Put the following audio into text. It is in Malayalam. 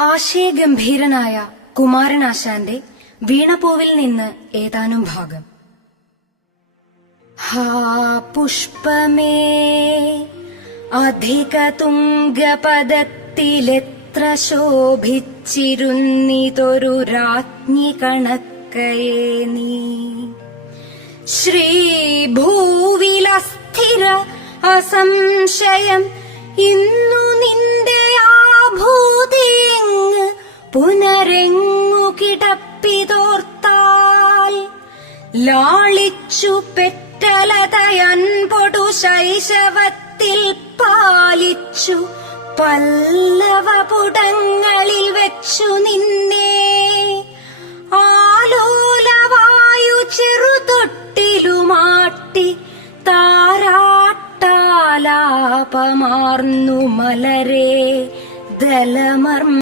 ആശയഗംഭീരനായ കുമാരനാശാന്റെ വീണപൂവിൽ നിന്ന് ഏതാനും ഭാഗം. ഹാ പുഷ്പമേ അധിക തുംഗപദത്തിലെത്ര ശോഭിച്ചിരുന്നിതൊരു രാജ്ഞി കണക്കയേ നീ. ശ്രീഭൂവിലസ്ഥിര അസംശയം ഇന്നു പുനരെങ്ങു കിടപ്പിതോർത്താൽ ലാളിച്ചു പെറ്റലതയൻപൊടു ശൈശവത്തിൽ പാലിച്ചു പല്ലവ പുടങ്ങളിൽ വെച്ചു നിന്നേ. ആലോലവായു ചെറുതൊട്ടിലുമാട്ടി താരാട്ടാലാപമാർന്നു മലരേ ദലമർമ്മ